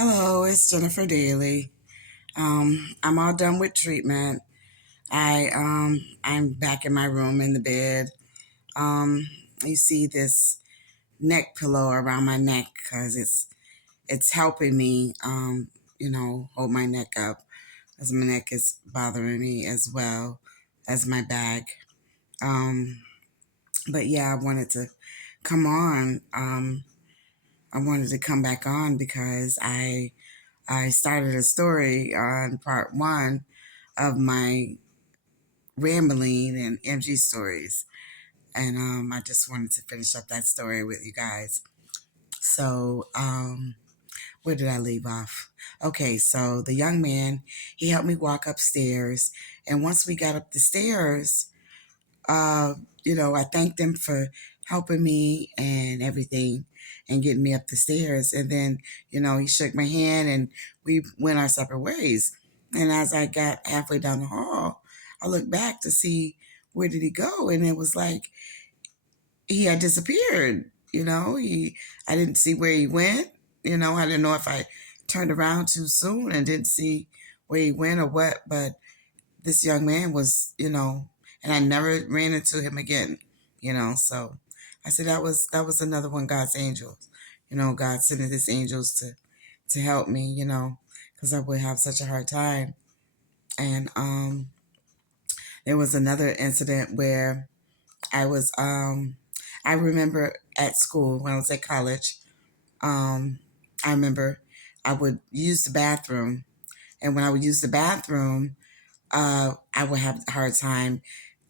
Hello, it's Jennifer Daly. I'm all done with treatment. I'm back in my room in the bed. Um, you see this neck pillow around my neck because it's helping me hold my neck up as my neck is bothering me as well as my back. Um, but yeah, I wanted to come on. I wanted to come back on because I started a story on part one of my rambling and MG stories. And I just wanted to finish up that story with you guys. So, where did I leave off? Okay, so the young man, he helped me walk upstairs. And once we got up the stairs, uh, I thanked him for helping me and everything and getting me up the stairs. And then, he shook my hand and we went our separate ways. And as I got halfway down the hall, I looked back to see where did he go. And it was like he had disappeared. I didn't see where he went. I didn't know if I turned around too soon and didn't see where he went or what, but this young man was, and I never ran into him again, So I said that was another one God's angels, God sending his angels to help me, because I would have such a hard time. And there was another incident where I was I remember at school when I was at college, I remember I would use the bathroom, and when I would use the bathroom, I would have a hard time,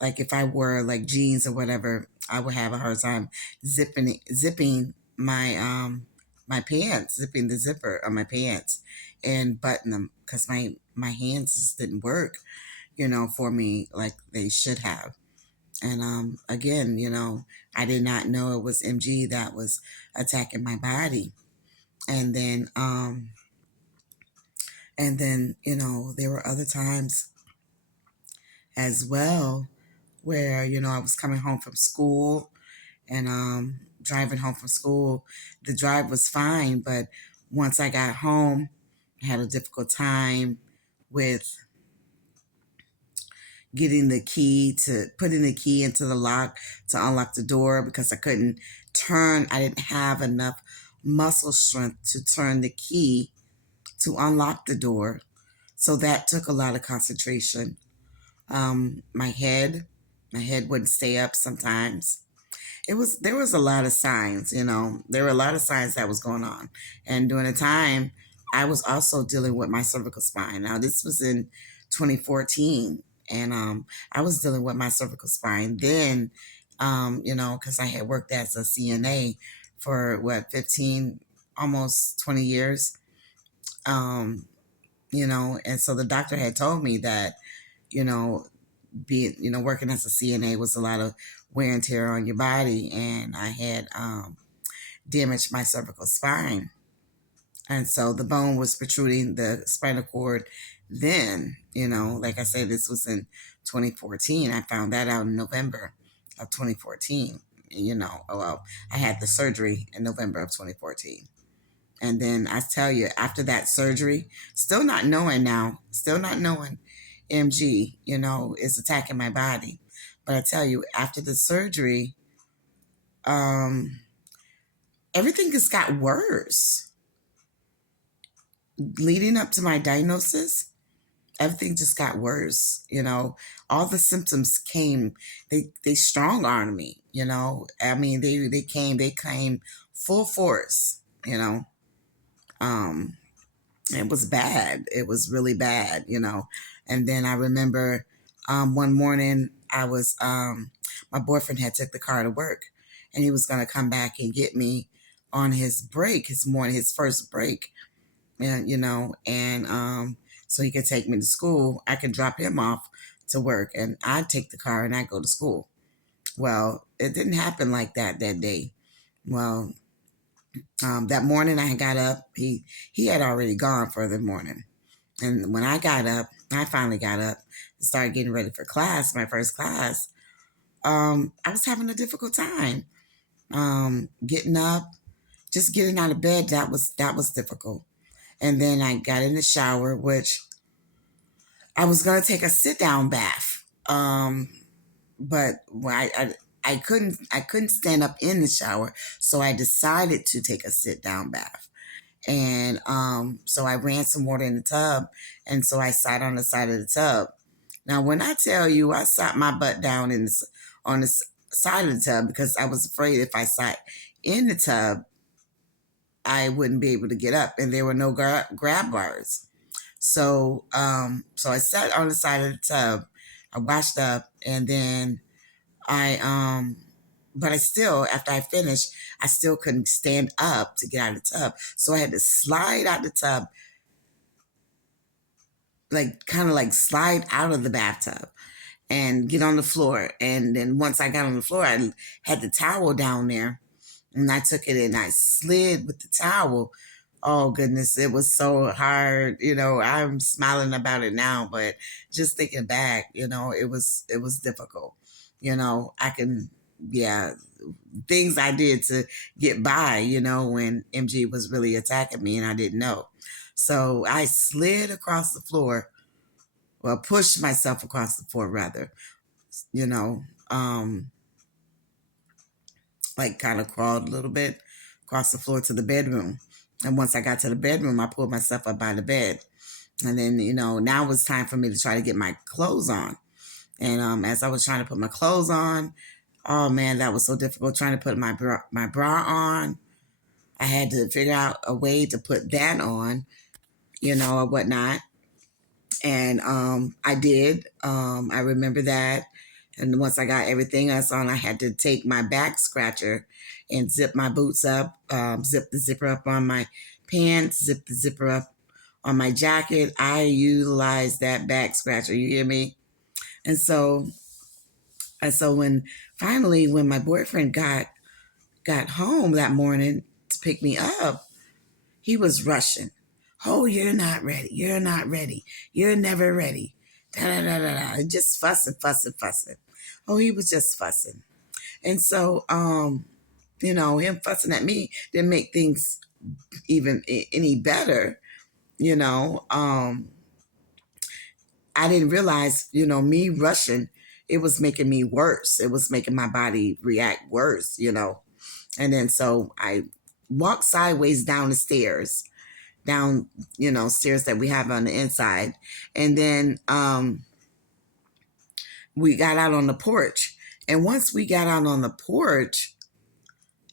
like if I wore like jeans or whatever, I would have a hard time zipping my pants, zipping the zipper of my pants and button them because my hands just didn't work, for me like they should have. And again, I did not know it was MG that was attacking my body. And then there were other times as well where I was coming home from school and driving home from school. The drive was fine, but once I got home, I had a difficult time with putting the key into the lock to unlock the door because I couldn't turn. I didn't have enough muscle strength to turn the key to unlock the door. So that took a lot of concentration. My head wouldn't stay up sometimes. There was a lot of signs, there were a lot of signs that was going on. And during the time, I was also dealing with my cervical spine. Now this was in 2014, and I was dealing with my cervical spine then, because I had worked as a CNA for 15, almost 20 years. um, and so the doctor had told me that, you know, being, working as a CNA was a lot of wear and tear on your body, and I had damaged my cervical spine, and so the bone was protruding the spinal cord. Then, like I said, this was in 2014. I found that out in November of 2014. Well, I had the surgery in November of 2014. And then I tell you, after that surgery, still not knowing MG, is attacking my body. But I tell you, after the surgery, um, everything just got worse. Leading up to my diagnosis, everything just got worse. All the symptoms came, they strong armed me, I mean, they came full force, Um, it was bad. It was really bad, And then I remember one morning my boyfriend had took the car to work, and he was going to come back and get me on his break, his first break, and so he could take me to school. I could drop him off to work, and I'd take the car and I'd go to school. Well, it didn't happen like that day. Well, that morning I got up. He had already gone for the morning. And when I finally got up and started getting ready for class, my first class. I was having a difficult time getting up, just getting out of bed. That was difficult. And then I got in the shower, which I was going to take a sit down bath. But I couldn't stand up in the shower. So I decided to take a sit down bath. And so I ran some water in the tub. And so I sat on the side of the tub. Now, when I tell you I sat my butt down on the side of the tub because I was afraid if I sat in the tub, I wouldn't be able to get up, and there were no grab bars. So I sat on the side of the tub. I washed up, and then I but I still, after I finished, I still couldn't stand up to get out of the tub. So I had to slide out the tub, like kind of like slide out of the bathtub and get on the floor. And then once I got on the floor, I had the towel down there, and I took it and I slid with the towel. Oh goodness, it was so hard. I'm smiling about it now, but just thinking back, it was difficult. I can, yeah, things I did to get by, when MG was really attacking me and I didn't know. So I slid across the floor, well, pushed myself across the floor rather, you know, um, like kind of crawled a little bit across the floor to the bedroom. And once I got to the bedroom, I pulled myself up by the bed. And then, now it was time for me to try to get my clothes on. And as I was trying to put my clothes on, oh man, that was so difficult trying to put my bra on. I had to figure out a way to put that on, or whatnot. And I did. I remember that. And once I got everything else on, I had to take my back scratcher and zip my boots up, zip the zipper up on my pants, zip the zipper up on my jacket. I utilized that back scratcher. You hear me? And so when finally when my boyfriend got home that morning to pick me up, he was rushing. Oh, you're not ready. You're not ready. You're never ready. Da da da da da. Just fussing, fussing, fussing. Oh, he was just fussing. And so, him fussing at me didn't make things even any better. You know, I didn't realize, me rushing, it was making me worse. It was making my body react worse. And then so I walked sideways down the stairs, down, stairs that we have on the inside. And then we got out on the porch. And once we got out on the porch,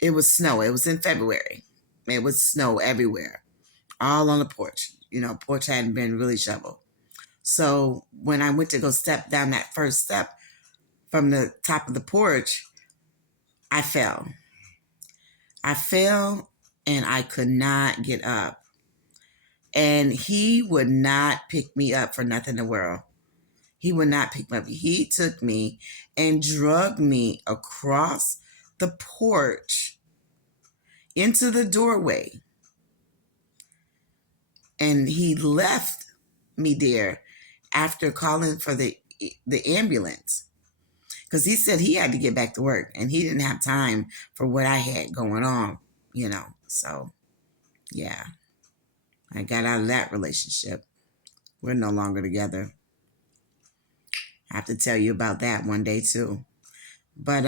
it was snow. It was in February. It was snow everywhere, all on the porch. Porch hadn't been really shoveled. So when I went to go step down that first step from the top of the porch, I fell. I fell and I could not get up. And he would not pick me up for nothing in the world. He would not pick me up. He took me and dragged me across the porch into the doorway. And he left me there after calling for the ambulance, because he said he had to get back to work and he didn't have time for what I had going on. So yeah, I got out of that relationship. We're no longer together. I have to tell you about that one day too. But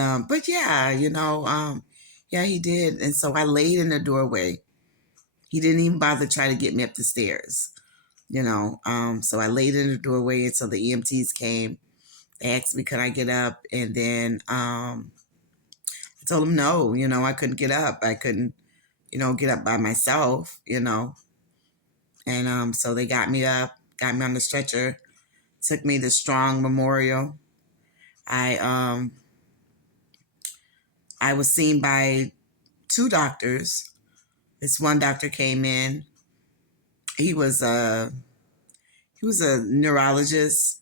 yeah, yeah, he did. And so I laid in the doorway. He didn't even bother trying to get me up the stairs. So I laid in the doorway until the EMTs came. They asked me, could I get up? And then I told them no, I couldn't get up. I couldn't, get up by myself. And so they got me up, got me on the stretcher, took me to Strong Memorial. I was seen by two doctors. This one doctor came in. He was a neurologist.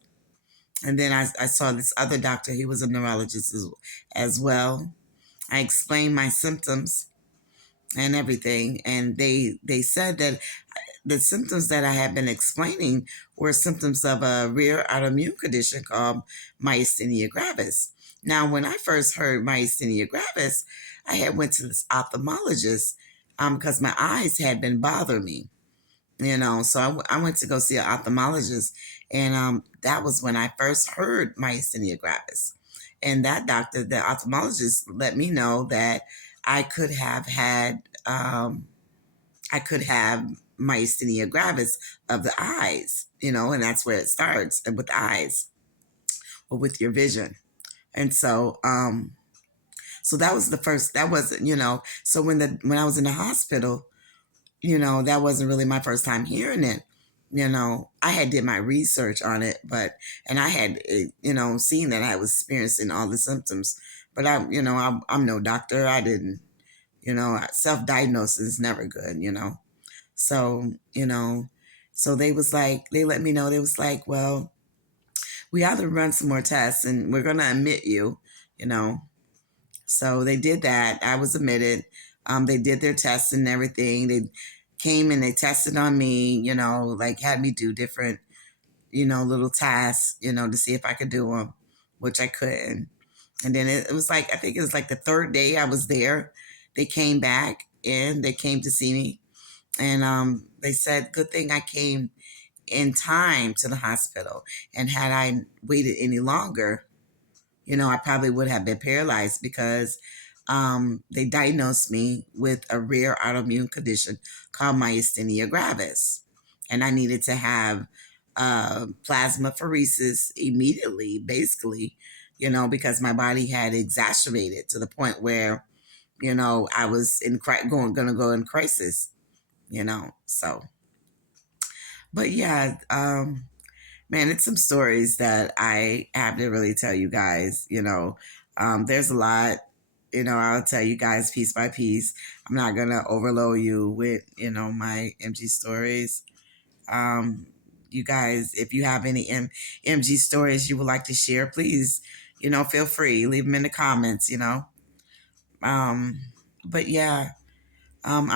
And then I saw this other doctor. He was a neurologist as well. I explained my symptoms and everything. And they said that the symptoms that I had been explaining were symptoms of a rare autoimmune condition called myasthenia gravis. Now, when I first heard myasthenia gravis, I had went to this ophthalmologist because my eyes had been bothering me. So I went to go see an ophthalmologist, and that was when I first heard myasthenia gravis. And that doctor, the ophthalmologist, let me know that I could have had, I could have myasthenia gravis of the eyes, and that's where it starts with the eyes or with your vision. And so that was the first. That wasn't, So when I was in the hospital, that wasn't really my first time hearing it. I had did my research on it, and I had, seen that I was experiencing all the symptoms, but I'm no doctor. I didn't, self-diagnosis is never good, So, so they let me know, they was like, well, we either run some more tests and we're going to admit you, you know, so they did that. I was admitted. They did their tests and everything. They came and they tested on me, like had me do different, little tasks, to see if I could do them, which I couldn't. And then it was like, I think it was like the third day I was there. They came back and they came to see me. And they said, good thing I came in time to the hospital. And had I waited any longer, I probably would have been paralyzed because they diagnosed me with a rare autoimmune condition called myasthenia gravis. And I needed to have plasmapheresis immediately, basically, because my body had exacerbated to the point where, I was going to go in crisis, So, but yeah, man, it's some stories that I have to really tell you guys. There's a lot. I'll tell you guys piece by piece. I'm not gonna overload you with my MG stories. Um, you guys, if you have any MG stories you would like to share, please, feel free. Leave them in the comments. Um, but yeah, I'm